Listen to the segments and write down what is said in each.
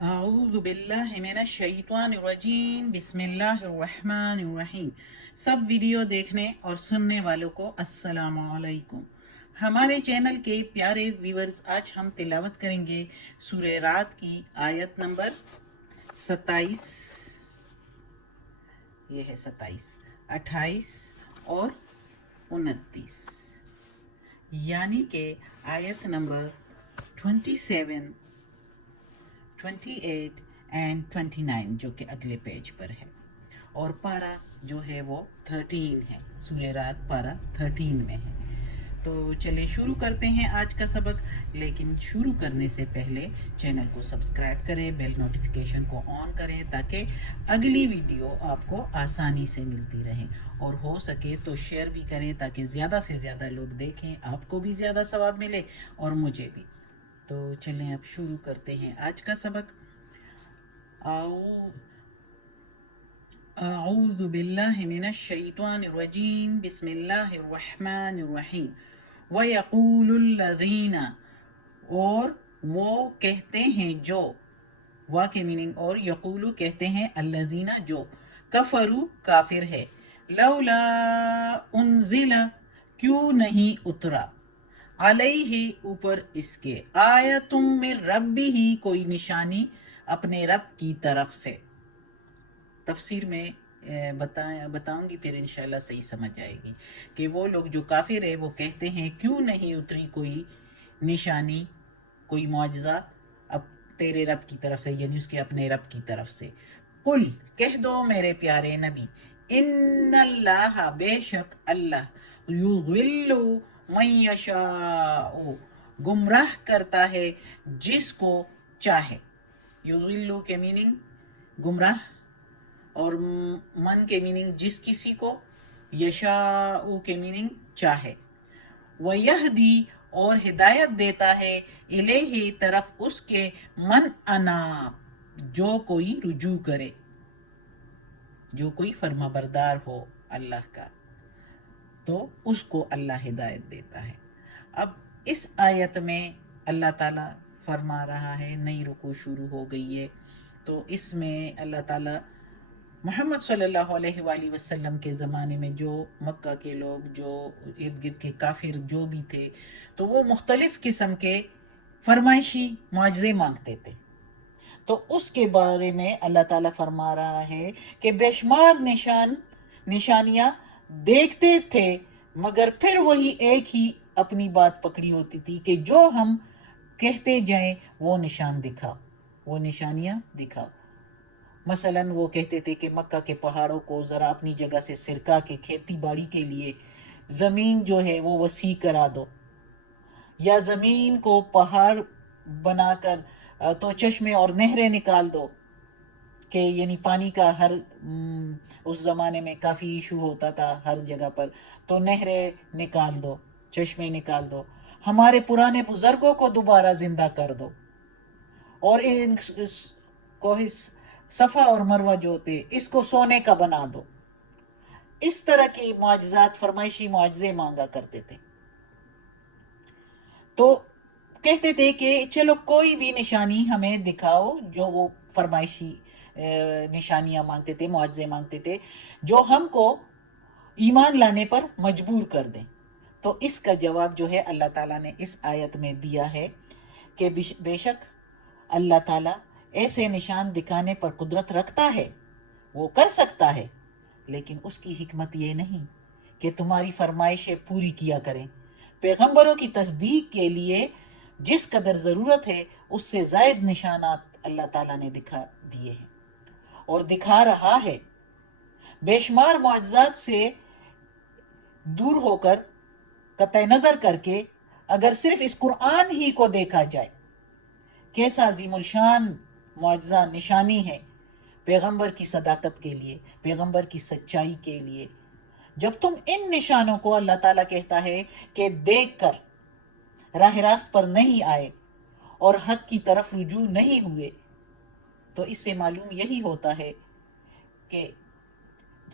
اعوذ باللہ من الشیطان الرجیم بسم اللہ الرحمن الرحیم۔ سب ویڈیو دیکھنے اور سننے والوں کو السلام علیکم۔ ہمارے چینل کے پیارے ویورز، آج ہم تلاوت کریں گے سورہ رات کی آیت نمبر 27، یہ ہے 27، 28 اور 29، یعنی کہ آیت نمبر 27، 28 اینڈ 29 جو کہ اگلے پیج پر ہے، اور پارہ جو ہے وہ 13 ہے، سورہ رات پارہ 13 میں ہے۔ تو چلے شروع کرتے ہیں آج کا سبق، لیکن شروع کرنے سے پہلے چینل کو سبسکرائب کریں، بیل نوٹیفیکیشن کو آن کریں تاکہ اگلی ویڈیو آپ کو آسانی سے ملتی رہے، اور ہو سکے تو شیئر بھی کریں تاکہ زیادہ سے زیادہ لوگ دیکھیں، آپ کو بھی زیادہ ثواب ملے اور مجھے بھی۔ تو چلیں اب شروع کرتے ہیں آج کا سبق۔ اعوذ باللہ من الشیطان الرجیم بسم اللہ الرحمن الرحیم۔ وَيَقُولُ الَّذِينَ، اور وہ کہتے ہیں جو، وا کے میننگ اور یقولو کہتے ہیں، الذین جو، کفرو کافر ہے، لولا انزل کیوں نہیں اترا، علیہ اوپر اس کے، آیتم من ربہ کوئی نشانی اپنے رب کی طرف سے۔ تفسیر میں بتاؤں گی، پھر انشاءاللہ صحیح سمجھ آئے گی کہ وہ لوگ جو کافر ہے وہ کہتے ہیں کیوں نہیں اتری کوئی نشانی، کوئی معجزہ اب تیرے رب کی طرف سے، یعنی اس کے اپنے رب کی طرف سے۔ قل کہہ دو میرے پیارے نبی، ان اللہ بے شک اللہ، یضل من یشاء گمراہ کرتا ہے جس کو چاہے۔ یضل کے میننگ گمراہ، اور من کے میننگ جس کسی کو، یشاء کے میننگ چاہے۔ وَيَهْدِي اور ہدایت دیتا ہے، الیہ طرف اس کے، من اناب جو کوئی رجوع کرے، جو کوئی فرما بردار ہو اللہ کا، تو اس کو اللہ ہدایت دیتا ہے۔ اب اس آیت میں اللہ تعالیٰ فرما رہا ہے، نئی رکوع شروع ہو گئی ہے، تو اس میں اللہ تعالیٰ محمد صلی اللہ علیہ وآلہ وسلم کے زمانے میں جو مکہ کے لوگ، جو ارد گرد کے کافر جو بھی تھے، تو وہ مختلف قسم کے فرمائشی معجزے مانگتے تھے۔ تو اس کے بارے میں اللہ تعالیٰ فرما رہا ہے کہ بے شمار نشانیاں دیکھتے تھے، مگر پھر وہی ایک ہی اپنی بات پکڑی ہوتی تھی کہ جو ہم کہتے جائیں وہ نشان دکھاؤ، وہ نشانیاں دکھاؤ۔ مثلا وہ کہتے تھے کہ مکہ کے پہاڑوں کو ذرا اپنی جگہ سے سرکا کے کھیتی باڑی کے لیے زمین جو ہے وہ وسیع کرا دو، یا زمین کو پہاڑ بنا کر تو چشمے اور نہریں نکال دو، کہ یعنی پانی کا ہر اس زمانے میں کافی ایشو ہوتا تھا ہر جگہ پر، تو نہریں نکال دو، چشمے نکال دو، ہمارے پرانے بزرگوں کو دوبارہ زندہ کر دو، اور ان کوہ صفا اور مروہ جو ہوتے اس کو سونے کا بنا دو۔ اس طرح کی معجزات، فرمائشی معجزے مانگا کرتے تھے۔ تو کہتے تھے کہ چلو کوئی بھی نشانی ہمیں دکھاؤ، جو وہ فرمائشی نشانیاں مانگتے تھے، معجزے مانگتے تھے، جو ہم کو ایمان لانے پر مجبور کر دیں۔ تو اس کا جواب جو ہے اللہ تعالیٰ نے اس آیت میں دیا ہے کہ بے شک اللہ تعالیٰ ایسے نشان دکھانے پر قدرت رکھتا ہے، وہ کر سکتا ہے، لیکن اس کی حکمت یہ نہیں کہ تمہاری فرمائشیں پوری کیا کریں۔ پیغمبروں کی تصدیق کے لیے جس قدر ضرورت ہے اس سے زائد نشانات اللہ تعالیٰ نے دکھا دیے ہیں اور دکھا رہا ہے۔ بے شمار معجزات سے دور ہو کر، قطع نظر کر کے، اگر صرف اس قرآن ہی کو دیکھا جائے، کیسا عظیم الشان معجزہ نشانی ہے پیغمبر کی صداقت کے لیے، پیغمبر کی سچائی کے لیے۔ جب تم ان نشانوں کو، اللہ تعالیٰ کہتا ہے کہ دیکھ کر راہ راست پر نہیں آئے اور حق کی طرف رجوع نہیں ہوئے، تو اس سے معلوم یہی ہوتا ہے کہ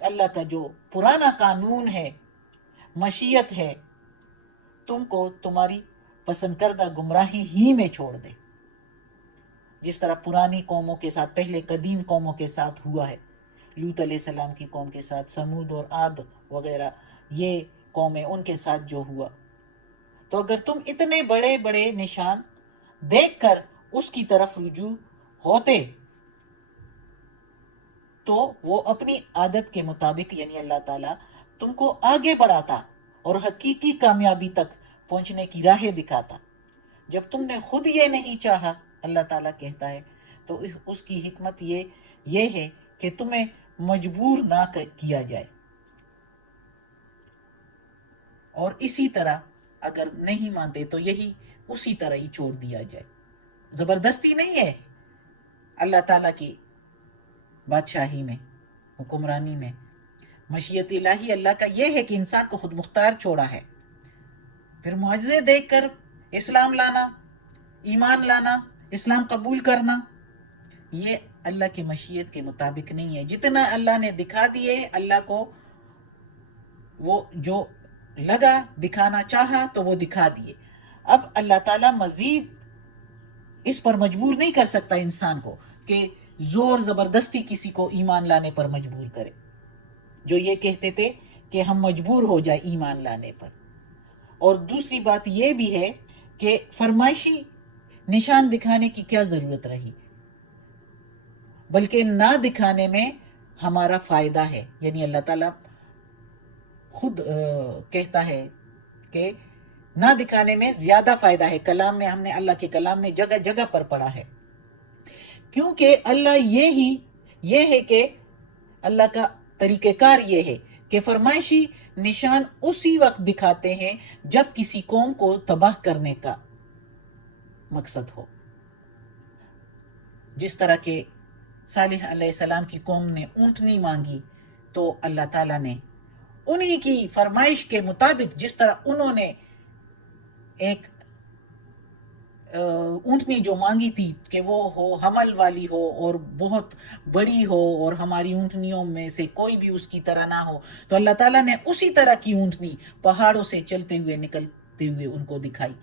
اللہ کا جو پرانا قانون ہے، مشیت ہے، تم کو تمہاری پسند کردہ گمراہی ہی میں چھوڑ دے۔ جس طرح پرانی قوموں کے ساتھ، پہلے قدیم قوموں کے ساتھ ہوا ہے، لوط علیہ السلام کی قوم کے ساتھ، سمود اور عاد وغیرہ یہ قومیں، ان کے ساتھ جو ہوا. تو اگر تم اتنے بڑے بڑے نشان دیکھ کر اس کی طرف رجوع ہوتے تو وہ اپنی عادت کے مطابق یعنی اللہ تعالیٰ تم کو آگے بڑھاتا اور حقیقی کامیابی تک پہنچنے کی راہیں دکھاتا. جب تم نے خود یہ نہیں چاہا، اللہ تعالیٰ کہتا ہے، تو اس کی حکمت یہ ہے کہ تمہیں مجبور نہ کیا جائے، اور اسی طرح اگر نہیں مانتے تو یہی اسی طرح ہی چھوڑ دیا جائے. زبردستی نہیں ہے اللہ تعالیٰ کی بادشاہی میں، حکمرانی میں. مشیت الہی اللہ کا یہ ہے کہ انسان کو خود مختار چھوڑا ہے. پھر معجزے دیکھ کر اسلام لانا، ایمان لانا، اسلام قبول کرنا، یہ اللہ کی مشیت کے مطابق نہیں ہے. جتنا اللہ نے دکھا دیے اللہ کو، وہ جو لگا دکھانا چاہا تو وہ دکھا دیے. اب اللہ تعالیٰ مزید اس پر مجبور نہیں کر سکتا انسان کو کہ زور زبردستی کسی کو ایمان لانے پر مجبور کرے، جو یہ کہتے تھے کہ ہم مجبور ہو جائے ایمان لانے پر. اور دوسری بات یہ بھی ہے کہ فرمائشی نشان دکھانے کی کیا ضرورت رہی، بلکہ نہ دکھانے میں ہمارا فائدہ ہے. یعنی اللہ تعالیٰ خود کہتا ہے کہ نہ دکھانے میں زیادہ فائدہ ہے. کلام میں ہم نے اللہ کے کلام میں جگہ جگہ پر پڑھا ہے، کیونکہ اللہ یہ ہے کہ اللہ کا طریقہ کار یہ ہے کہ فرمائشی نشان اسی وقت دکھاتے ہیں جب کسی قوم کو تباہ کرنے کا مقصد ہو. جس طرح کہ صالح علیہ السلام کی قوم نے اونٹنی مانگی تو اللہ تعالیٰ نے انہی کی فرمائش کے مطابق، جس طرح انہوں نے ایک اونٹنی جو مانگی تھی کہ وہ ہو حمل والی ہو اور بہت بڑی ہو اور ہماری اونٹنیوں میں سے کوئی بھی اس کی طرح نہ ہو، تو اللہ تعالیٰ نے اسی طرح کی اونٹنی پہاڑوں سے چلتے ہوئے نکلتے ہوئے ان کو دکھائی.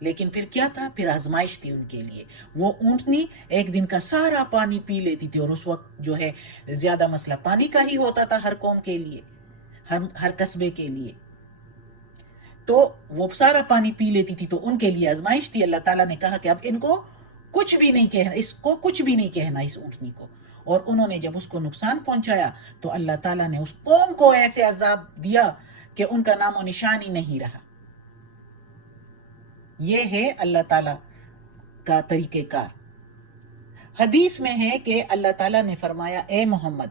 لیکن پھر کیا تھا؟ پھر آزمائش تھی ان کے لیے. وہ اونٹنی ایک دن کا سارا پانی پی لیتی تھی، اور اس وقت جو ہے زیادہ مسئلہ پانی کا ہی ہوتا تھا ہر قوم کے لیے، ہر قصبے کے لیے. تو وہ سارا پانی پی لیتی تھی، تو ان کے لیے آزمائش تھی. اللہ تعالیٰ نے کہا کہ اب ان کو کچھ بھی نہیں کہنا، اس کو کچھ بھی نہیں کہنا اس اونٹنی کو. اور انہوں نے جب اس کو نقصان پہنچایا تو اللہ تعالیٰ نے اس قوم کو ایسے عذاب دیا کہ ان کا نام و نشان ہی نہیں رہا. یہ ہے اللہ تعالیٰ کا طریقہ کار. حدیث میں ہے کہ اللہ تعالیٰ نے فرمایا، اے محمد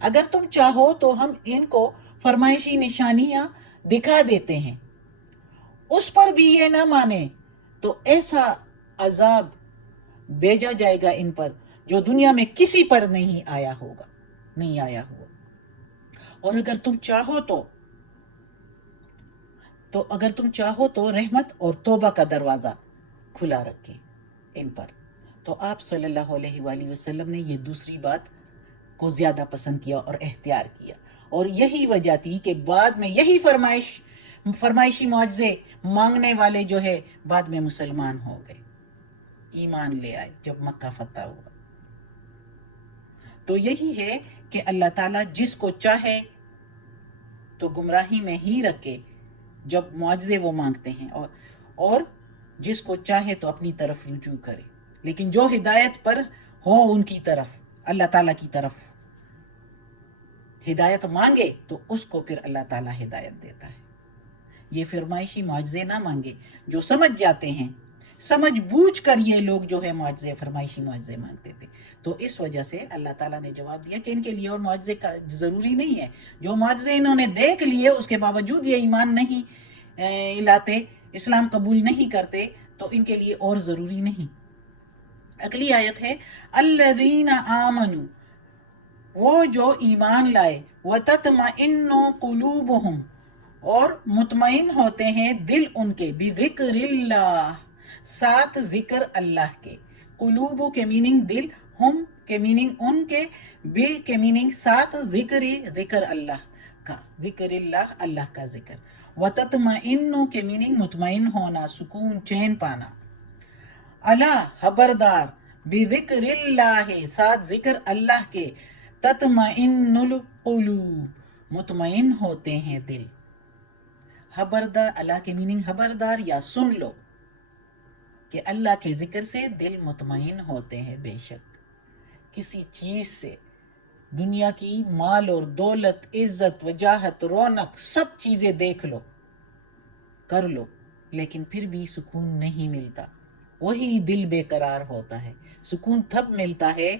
اگر تم چاہو تو ہم ان کو فرمائشی نشانیاں دکھا دیتے ہیں، اس پر بھی یہ نہ مانے تو ایسا عذاب بھیجا جائے گا ان پر جو دنیا میں کسی پر نہیں آیا ہوا. اور اگر تم چاہو تو رحمت اور توبہ کا دروازہ کھلا رکھیں ان پر. تو آپ صلی اللہ علیہ وآلہ وسلم نے یہ دوسری بات کو زیادہ پسند کیا اور اختیار کیا. اور یہی وجہ تھی کہ بعد میں یہی فرمائشی معجزے مانگنے والے جو ہے بعد میں مسلمان ہو گئے، ایمان لے آئے جب مکہ فتح ہوا. تو یہی ہے کہ اللہ تعالیٰ جس کو چاہے تو گمراہی میں ہی رکھے جب معجزے وہ مانگتے ہیں، اور جس کو چاہے تو اپنی طرف رجوع کرے. لیکن جو ہدایت پر ہو ان کی طرف، اللہ تعالیٰ کی طرف ہدایت مانگے تو اس کو پھر اللہ تعالیٰ ہدایت دیتا ہے. یہ فرمائشی معجزے نہ مانگے. جو سمجھ جاتے ہیں، سمجھ بوجھ کر یہ لوگ جو ہے فرمائشی معجزے مانگتے تھے، تو اس وجہ سے اللہ تعالیٰ نے جواب دیا کہ ان کے لیے اور معجزے کا ضروری نہیں ہے. جو معجزے انہوں نے دیکھ لیے اس کے باوجود یہ ایمان نہیں لاتے، اسلام قبول نہیں کرتے، تو ان کے لیے اور ضروری نہیں. اگلی آیت ہے الذین آمنوا، وہ جو ایمان لائے، وَتَطْمَئِنُّ قُلُوبُهُمْ، اور مطمئن ہوتے ہیں دل ان کے، بِذِكْرِ اللہ، ساتھ ذکر اللہ کے. قلوب کے میننگ دل، ہم کے میننگ ان کے، بے کے میننگ ساتھ، ذکر اللہ کا، ذکر اللہ، اللہ کا ذکر. وَتَطْمَئِنُّ کے میننگ مطمئن ہونا، سکون، چین پانا. الا خبردار، بذکر اللہ ساتھ ذکر اللہ کے، تطمئن القلوب مطمئن ہوتے ہیں دل۔ خبردار، اللہ کے میننگ خبردار یا سن لو کہ اللہ کے ذکر سے دل مطمئن ہوتے ہیں۔ بے شک کسی چیز سے، دنیا کی مال اور دولت، عزت، وجاہت، رونق، سب چیزیں دیکھ لو، کر لو، لیکن پھر بھی سکون نہیں ملتا، وہی دل بے قرار ہوتا ہے۔ سکون تب ملتا ہے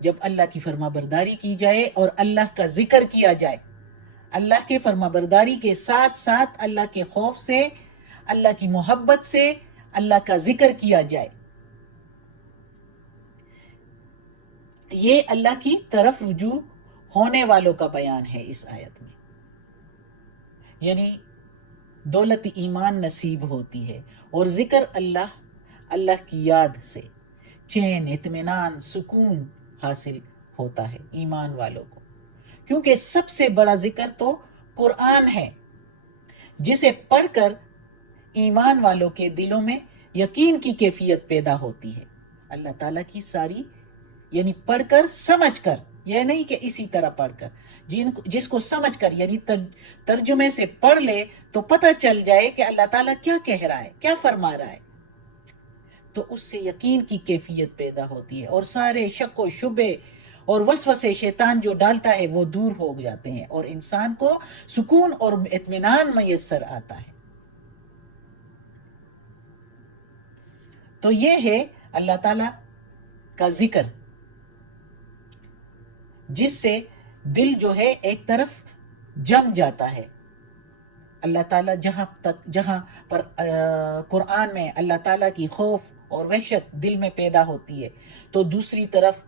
جب اللہ کی فرما برداری کی جائے اور اللہ کا ذکر کیا جائے، اللہ کے فرما برداری کے ساتھ ساتھ اللہ کے خوف سے، اللہ کی محبت سے اللہ کا ذکر کیا جائے۔ یہ اللہ کی طرف رجوع ہونے والوں کا بیان ہے اس آیت میں، یعنی دولت ایمان نصیب ہوتی ہے، اور ذکر اللہ کی یاد سے چین، اطمینان، سکون حاصل ہوتا ہے ایمان والوں کو، کیونکہ سب سے بڑا ذکر تو قرآن ہے، جسے پڑھ کر ایمان والوں کے دلوں میں یقین کی کیفیت پیدا ہوتی ہے۔ اللہ تعالیٰ کی ساری، یعنی پڑھ کر سمجھ کر، یہ نہیں کہ اسی طرح پڑھ کر، جس کو سمجھ کر یعنی ترجمے سے پڑھ لے تو پتہ چل جائے کہ اللہ تعالیٰ کیا کہہ رہا ہے، کیا فرما رہا ہے، تو اس سے یقین کی کیفیت پیدا ہوتی ہے، اور سارے شک و شبے اور وسوسے شیطان جو ڈالتا ہے وہ دور ہو جاتے ہیں، اور انسان کو سکون اور اطمینان میسر آتا ہے۔ تو یہ ہے اللہ تعالیٰ کا ذکر، جس سے دل جو ہے ایک طرف جم جاتا ہے۔ اللہ تعالیٰ جہاں پر قرآن میں اللہ تعالیٰ کی خوف اور وحشت دل میں پیدا ہوتی ہے، تو دوسری طرف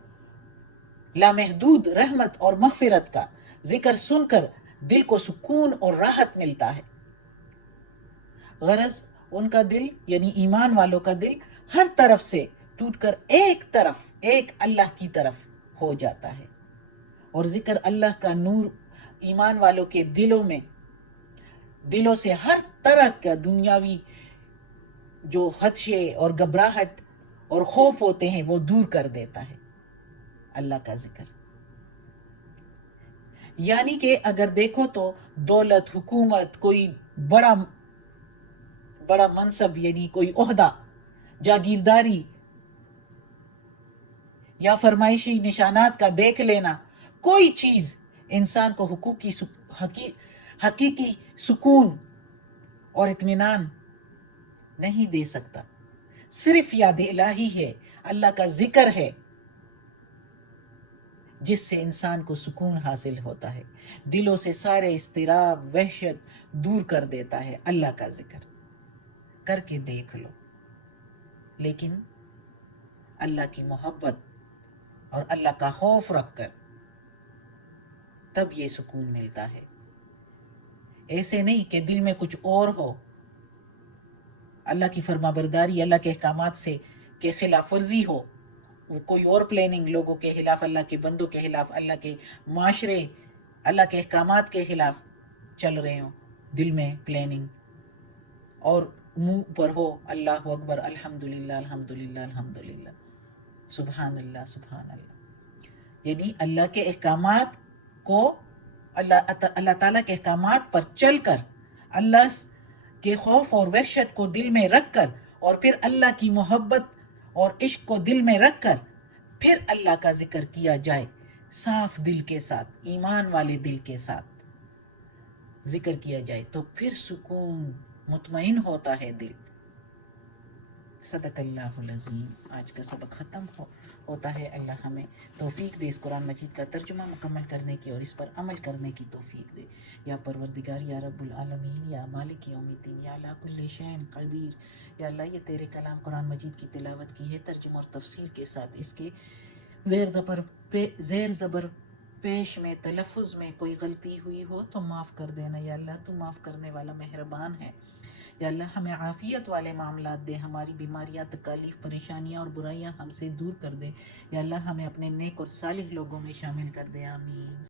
لامحدود رحمت اور مغفرت کا ذکر سن کر دل کو سکون اور راحت ملتا ہے۔ غرض ان کا دل، یعنی ایمان والوں کا دل ہر طرف سے ٹوٹ کر ایک طرف، ایک اللہ کی طرف ہو جاتا ہے، اور ذکر اللہ کا نور ایمان والوں کے دلوں سے ہر طرح کا دنیاوی جو خدشے اور گھبراہٹ اور خوف ہوتے ہیں وہ دور کر دیتا ہے اللہ کا ذکر۔ یعنی کہ اگر دیکھو تو دولت، حکومت، کوئی بڑا منصب، یعنی کوئی عہدہ، جاگیرداری یا فرمائشی نشانات کا دیکھ لینا، کوئی چیز انسان کو حقیقی سکون اور اطمینان نہیں دے سکتا۔ صرف یاد الہی ہے، اللہ کا ذکر ہے، جس سے انسان کو سکون حاصل ہوتا ہے، دلوں سے سارے اضطراب، وحشت دور کر دیتا ہے۔ اللہ کا ذکر کر کے دیکھ لو، لیکن اللہ کی محبت اور اللہ کا خوف رکھ کر، تب یہ سکون ملتا ہے۔ ایسے نہیں کہ دل میں کچھ اور ہو، اللہ کی فرما برداری، اللہ کے احکامات سے کے خلاف ورزی ہو، وہ کوئی اور پلاننگ لوگوں کے خلاف، اللہ کے بندوں کے خلاف، اللہ کے معاشرے، اللہ کے احکامات کے خلاف چل رہے ہوں، دل میں پلاننگ، اور منہ پر ہو اللہ اکبر، الحمدللہ الحمدللہ الحمدللہ، سبحان اللہ سبحان اللہ، یعنی اللہ کے احکامات کو، اللہ تعالیٰ کے احکامات پر چل کر، اللہ کے خوف اور وحشت کو دل میں رکھ کر، اور پھر اللہ کی محبت اور عشق کو دل میں رکھ کر، پھر اللہ کا ذکر کیا جائے، صاف دل کے ساتھ، ایمان والے دل کے ساتھ ذکر کیا جائے، تو پھر سکون، مطمئن ہوتا ہے دل۔ صدق اللہ العظیم۔ آج کا سبق ختم ہوتا ہے۔ اللہ ہمیں توفیق دے اس قرآن مجید کا ترجمہ مکمل کرنے کی اور اس پر عمل کرنے کی توفیق دے۔ یا پروردگار، یا رب العالمین، یا مالک یوم الدین، یا علی کل شیء قدیر، یا اللہ یہ تیرے کلام قرآن مجید کی تلاوت کی ہے، ترجمہ اور تفسیر کے ساتھ، اس کے زیر زبر پیش میں، تلفظ میں کوئی غلطی ہوئی ہو تو معاف کر دینا۔ یا اللہ تو معاف کرنے والا مہربان ہے۔ یا اللہ ہمیں عافیت والے معاملات دے، ہماری بیماریاں، تکالیف، پریشانیاں اور برائیاں ہم سے دور کر دے۔ یا اللہ ہمیں اپنے نیک اور صالح لوگوں میں شامل کر دے، آمین۔